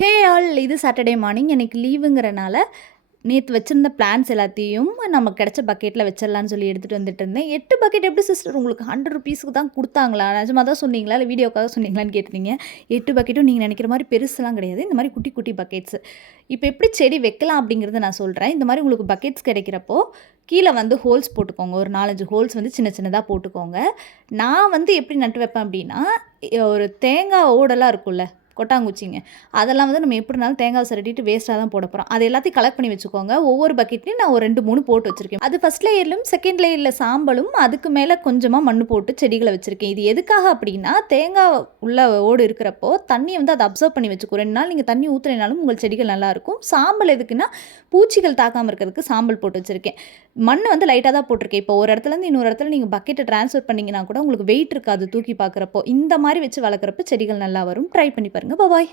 Hey all! இது Saturday morning. எனக்கு லீவுங்கிறனால, நேத்து வச்சிருந்த பிளான்ஸ் எல்லாத்தையும் நமக்கு கிடைச்ச பக்கெட்ல வச்சிடலான்னு சொல்லி எடுத்துட்டு வந்துட்டு இருந்தேன். 8 பக்கெட் எப்படி சிஸ்டர் உங்களுக்கு ₹100க்கு தான் குடுத்தாங்களா? நிஜமா தான் சொன்னீங்களா? இல்ல வீடியோக்காக சொன்னீங்களான்னு கேட்டிருந்தீங்க. 8 பக்கெட்டும் நீங்க நினைக்கிற மாரி பெருசுலாம் கிடையாது. இந்த மாரி குட்டி, குட்டி பக்கெட்ஸ். இப்ப எப்படி செடி வைக்கலாம் அப்படிங்கிறத நான் சொல்றேன். இந்த மாரி உங்களுக்கு பக்கெட்ஸ் கிடைக்கிறப்போ, கீழ வந்து ஹோல்ஸ் போட்டுக்கோங்க. ஒரு 4, 5 ஹோல்ஸ் வந்து சின்ன சின்னதா போட்டுக்கோங்க. நான் வந்து எப்படி நட்டு வைப்பேன் அப்படின்னா, ஒரு தேங்காய் ஓடெல்லாம் இருக்கும்ல, கொட்டாங்குச்சிங்க. அதெல்லாம் வந்து நம்ம எப்படினாலும் தேங்காய் சிரட்டிட்டு வேஸ்ட்டா தான் போட போறோம். அது எல்லாத்தையும் கலெக்ட் பண்ணி வச்சுக்கோங்க. ஒவ்வொரு பக்கெட்லயும் நான் ஒரு 2, 3 போட்டு வச்சிருக்கேன். அது ஃபர்ஸ்ட் லேயர்லயும், செகண்ட் லேயர்ல சாம்பலும், அதுக்கு மேல கொஞ்சமா மண்ணு போட்டு செடிகள வச்சிருக்கேன். இது எதுக்காக அப்படின்னா, தேங்காய் உள்ள ஓடு இருக்கிறப்போ, தண்ணிய வந்து அது அப்சர்வ் பண்ணி வச்சுக்கும். 2 நாள் நீங்க தண்ணி ஊத்தலைனாலும் உங்கள் செடிகள் நல்லாயிருக்கும். சாம்பல் எதுக்குன்னா, பூச்சிகள் தாக்காம இருக்கிறதுக்கு சாம்பல் போட்டு வச்சிருக்கேன். மண்ணு வந்து லைட்டா தான் போட்டிருக்கேன். இப்போ ஒரு இடத்துலேருந்து இன்னொரு இடத்துல நீங்க பக்கெட்ட ட்ரான்ஸ்ஃபர் பண்ணீங்கன்னா கூட உங்களுக்கு வெயிட் இருக்காது தூக்கி பார்க்குறப்போ. இந்த மாரி வச்சு வளர்க்குறப்ப செடிகள் நல்லா வரும். ட்ரை பண்ணி பாருங்க. பாய்.